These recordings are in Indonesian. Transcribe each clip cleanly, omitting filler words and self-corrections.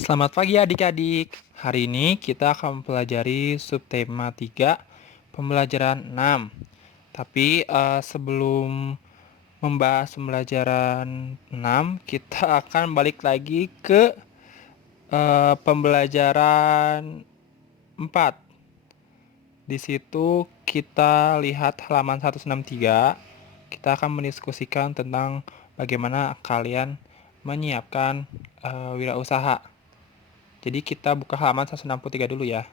Selamat pagi adik-adik. Hari ini kita akan mempelajari subtema 3, pembelajaran 6. Tapi sebelum membahas pembelajaran 6, kita akan balik lagi ke pembelajaran 4. Di situ kita lihat halaman 163. Kita akan mendiskusikan tentang bagaimana kalian menyiapkan wirausaha. Jadi kita buka halaman 163 dulu ya.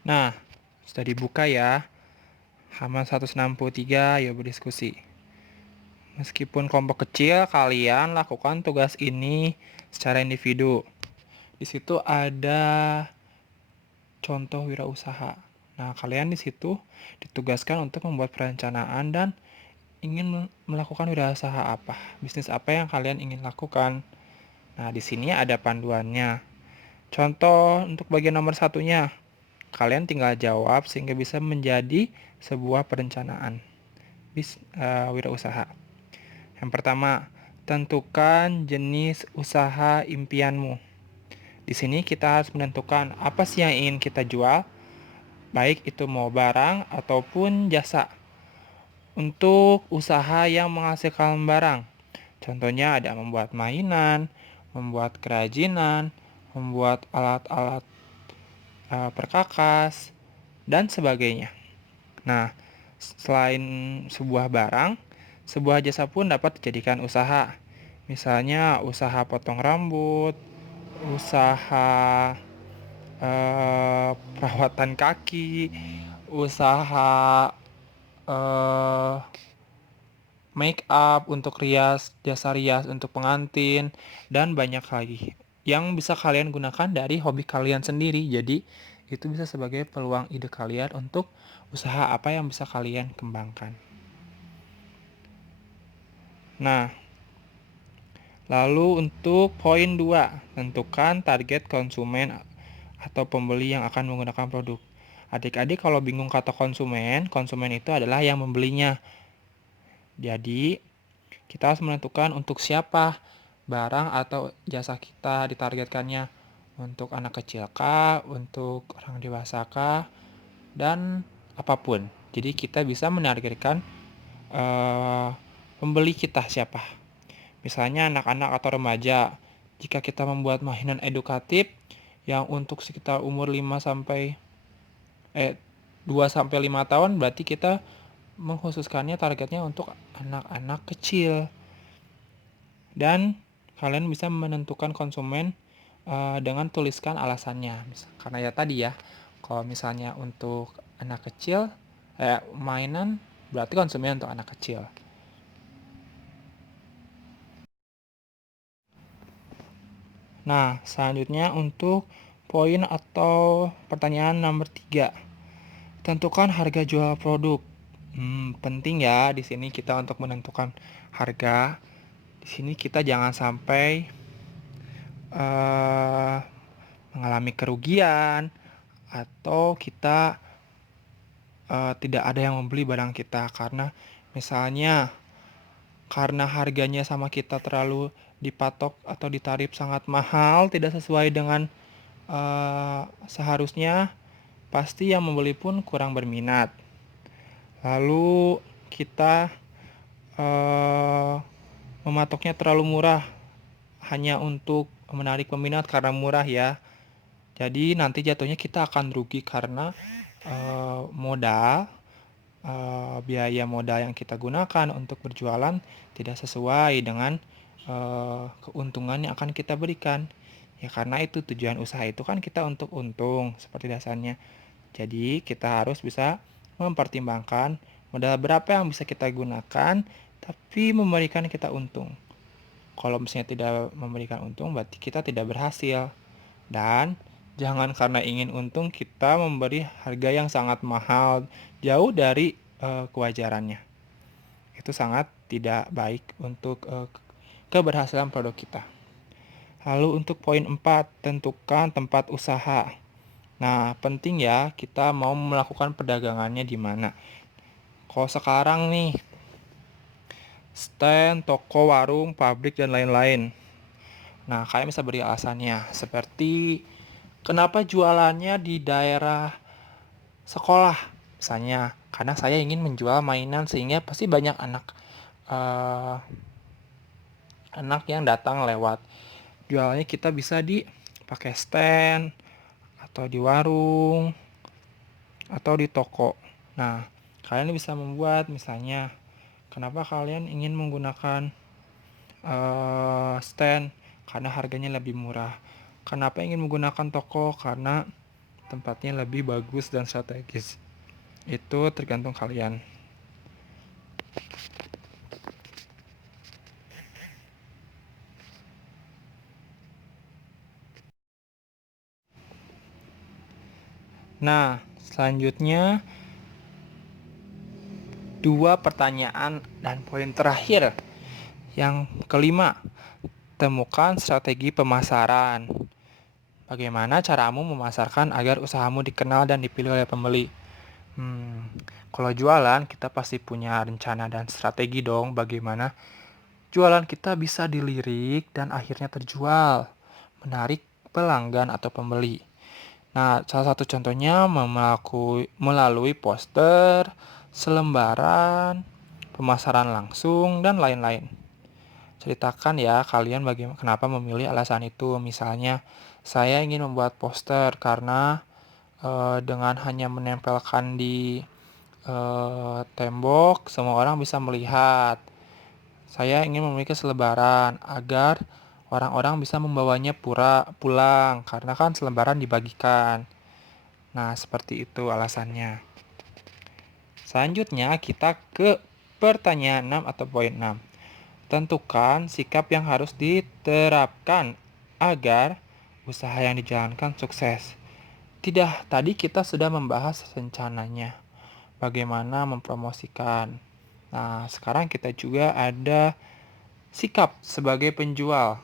Nah, sudah dibuka ya. Halaman 163, yuk berdiskusi. Meskipun kelompok kecil, kalian lakukan tugas ini secara individu. Di situ ada contoh wirausaha. Nah, kalian di situ ditugaskan untuk membuat perencanaan dan ingin melakukan wirausaha apa, bisnis apa yang kalian ingin lakukan. Nah, di sini ada panduannya. Contoh untuk bagian nomor satunya, kalian tinggal jawab sehingga bisa menjadi sebuah perencanaan wirausaha. Yang pertama, tentukan jenis usaha impianmu. Di sini kita harus menentukan apa sih yang ingin kita jual, baik itu mau barang ataupun jasa. Untuk usaha yang menghasilkan barang, contohnya ada membuat mainan, membuat kerajinan, membuat alat-alat perkakas, dan sebagainya. Nah, selain sebuah barang, sebuah jasa pun dapat dijadikan usaha. Misalnya usaha potong rambut, usaha perawatan kaki, usaha make up untuk rias, jasa rias untuk pengantin, dan banyak lagi yang bisa kalian gunakan dari hobi kalian sendiri. Jadi itu bisa sebagai peluang ide kalian untuk usaha apa yang bisa kalian kembangkan. Nah, lalu untuk poin 2, tentukan target konsumen atau pembeli yang akan menggunakan produk. Adik-adik kalau bingung kata konsumen, konsumen itu adalah yang membelinya. Jadi, kita harus menentukan untuk siapa barang atau jasa kita ditargetkannya. Untuk anak kecil kah, untuk orang dewasa kah, dan apapun. Jadi kita bisa menargetkan pembeli kita siapa. Misalnya anak-anak atau remaja. Jika kita membuat mainan edukatif yang untuk sekitar umur 2 sampai 5 tahun, berarti kita mengkhususkannya targetnya untuk anak-anak kecil. Dan kalian bisa menentukan konsumen dengan tuliskan alasannya. Karena ya tadi ya, kalau misalnya untuk anak kecil, mainan berarti konsumen untuk anak kecil. Nah, selanjutnya untuk poin atau pertanyaan nomor 3. Tentukan harga jual produk. Penting ya di sini kita untuk menentukan harga. Di sini kita jangan sampai mengalami kerugian atau kita tidak ada yang membeli barang kita karena misalnya karena harganya sama kita terlalu dipatok atau ditarif sangat mahal, tidak sesuai dengan seharusnya, pasti yang membeli pun kurang berminat. Lalu kita mematoknya terlalu murah hanya untuk menarik peminat karena murah ya. Jadi nanti jatuhnya kita akan rugi karena biaya modal yang kita gunakan untuk berjualan tidak sesuai dengan keuntungan yang akan kita berikan. Ya karena itu tujuan usaha itu kan kita untuk untung seperti dasarnya. Jadi kita harus bisa mempertimbangkan modal berapa yang bisa kita gunakan tapi memberikan kita untung. Kalau misalnya tidak memberikan untung berarti kita tidak berhasil. Dan jangan karena ingin untung kita memberi harga yang sangat mahal jauh dari kewajarannya. Itu sangat tidak baik untuk keberhasilan produk kita. Lalu untuk poin 4, tentukan tempat usaha. Nah, penting ya kita mau melakukan perdagangannya di mana. Kalau sekarang nih, stand, toko, warung, pabrik, dan lain-lain. Nah, kalian bisa beri alasannya, seperti kenapa jualannya di daerah sekolah, misalnya, karena saya ingin menjual mainan sehingga pasti banyak eh, anak yang datang lewat. Jualannya kita bisa di pakai stand, atau di warung, atau di toko. Nah, kalian bisa membuat misalnya, kenapa kalian ingin menggunakan stand? Karena harganya lebih murah. Kenapa ingin menggunakan toko? Karena tempatnya lebih bagus dan strategis. Itu tergantung kalian. Nah, selanjutnya 2 pertanyaan dan poin terakhir. Yang kelima, temukan strategi pemasaran. Bagaimana caramu memasarkan agar usahamu dikenal dan dipilih oleh pembeli? Kalau jualan, kita pasti punya rencana dan strategi dong bagaimana jualan kita bisa dilirik dan akhirnya terjual, menarik pelanggan atau pembeli. Nah, salah satu contohnya melalui poster, selembaran, pemasaran langsung, dan lain-lain. Ceritakan ya kalian bagaimana kenapa memilih alasan itu. Misalnya, saya ingin membuat poster karena dengan hanya menempelkan di tembok, semua orang bisa melihat. Saya ingin memiliki selebaran agar orang-orang bisa membawanya pulang karena kan selebaran dibagikan. Nah, seperti itu alasannya. Selanjutnya kita ke pertanyaan 6 atau poin 6. Tentukan sikap yang harus diterapkan agar usaha yang dijalankan sukses. Tadi kita sudah membahas rencananya, bagaimana mempromosikan. Nah, sekarang kita juga ada sikap sebagai penjual.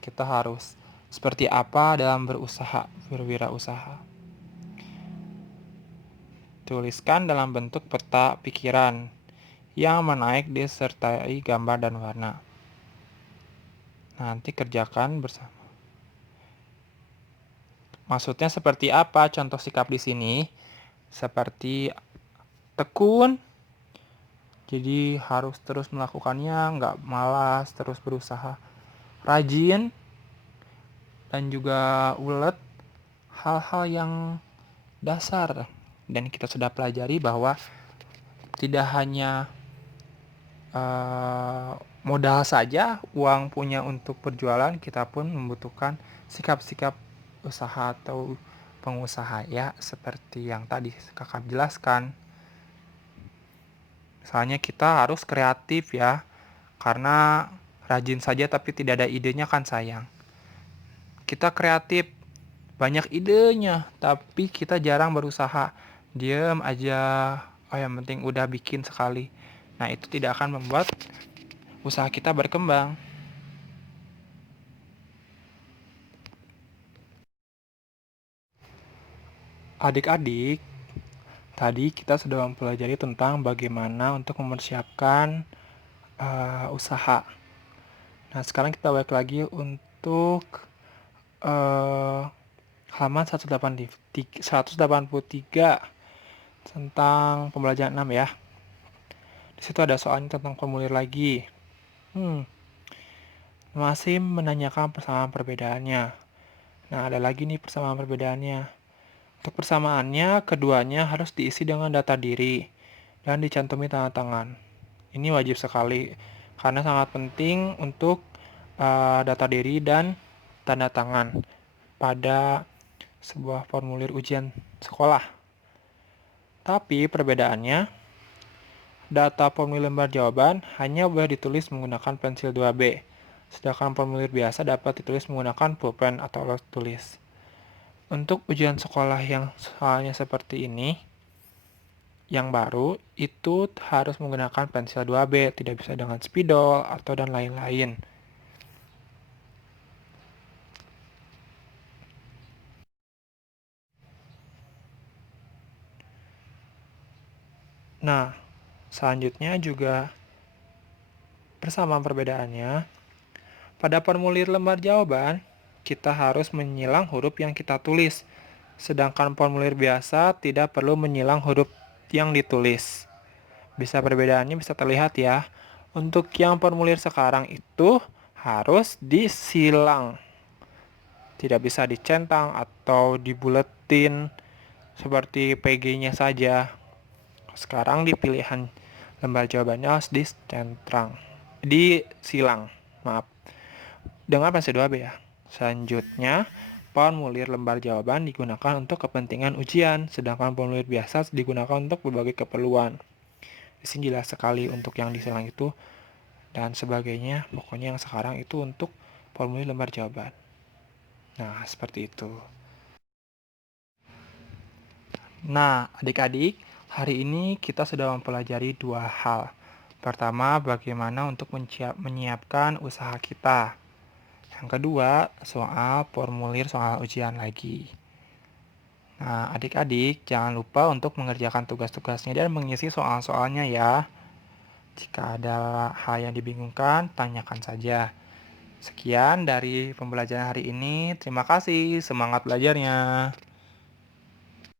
Kita harus seperti apa dalam berwirausaha. Tuliskan dalam bentuk peta pikiran yang menaik disertai gambar dan warna. Nanti kerjakan bersama. Maksudnya seperti apa? Contoh sikap di sini seperti tekun, jadi harus terus melakukannya, nggak malas, terus berusaha. Rajin dan juga ulet, hal-hal yang dasar. Dan kita sudah pelajari bahwa tidak hanya modal saja uang punya untuk berjualan, kita pun membutuhkan sikap-sikap usaha atau pengusaha ya, seperti yang tadi kakak jelaskan. Misalnya kita harus kreatif ya, karena rajin saja tapi tidak ada idenya kan sayang. Kita kreatif, banyak idenya, tapi kita jarang berusaha. Diam aja, yang penting udah bikin sekali. Nah, itu tidak akan membuat usaha kita berkembang. Adik-adik, tadi kita sudah mempelajari tentang bagaimana untuk mempersiapkan usaha. Nah, sekarang kita balik lagi untuk uh, halaman 183 tentang pembelajaran 6 ya. Di situ ada soalnya tentang formulir lagi. Masih menanyakan persamaan perbedaannya. Nah, ada lagi nih persamaan perbedaannya. Untuk persamaannya, keduanya harus diisi dengan data diri dan dicantumi tanda tangan. Ini wajib sekali karena sangat penting untuk data diri dan tanda tangan pada sebuah formulir ujian sekolah. Tapi perbedaannya, data formulir lembar jawaban hanya boleh ditulis menggunakan pensil 2B, sedangkan formulir biasa dapat ditulis menggunakan pulpen atau alat tulis. Untuk ujian sekolah yang soalnya seperti ini, yang baru itu harus menggunakan pensil 2B, tidak bisa dengan spidol atau dan lain-lain. Nah, selanjutnya juga Bersama perbedaannya, pada formulir lembar jawaban, kita harus menyilang huruf yang kita tulis. Sedangkan formulir biasa tidak perlu menyilang huruf yang ditulis. Perbedaannya bisa terlihat ya. Untuk yang formulir sekarang itu harus disilang. Tidak bisa dicentang atau dibuletin seperti PG-nya saja. Sekarang di pilihan lembar jawabannya harus disilang. Maaf. Dengan fase 2B ya. Selanjutnya, formulir lembar jawaban digunakan untuk kepentingan ujian, sedangkan formulir biasa digunakan untuk berbagai keperluan. Di sini jelas sekali untuk yang disilang itu dan sebagainya. Pokoknya yang sekarang itu untuk formulir lembar jawaban. Nah, seperti itu. Nah, adik-adik, hari ini kita sudah mempelajari dua hal. Pertama, bagaimana untuk menyiapkan usaha kita. Yang kedua, soal formulir soal ujian lagi. Nah, adik-adik, jangan lupa untuk mengerjakan tugas-tugasnya dan mengisi soal-soalnya ya. Jika ada hal yang dibingungkan, tanyakan saja. Sekian dari pembelajaran hari ini. Terima kasih. Semangat belajarnya.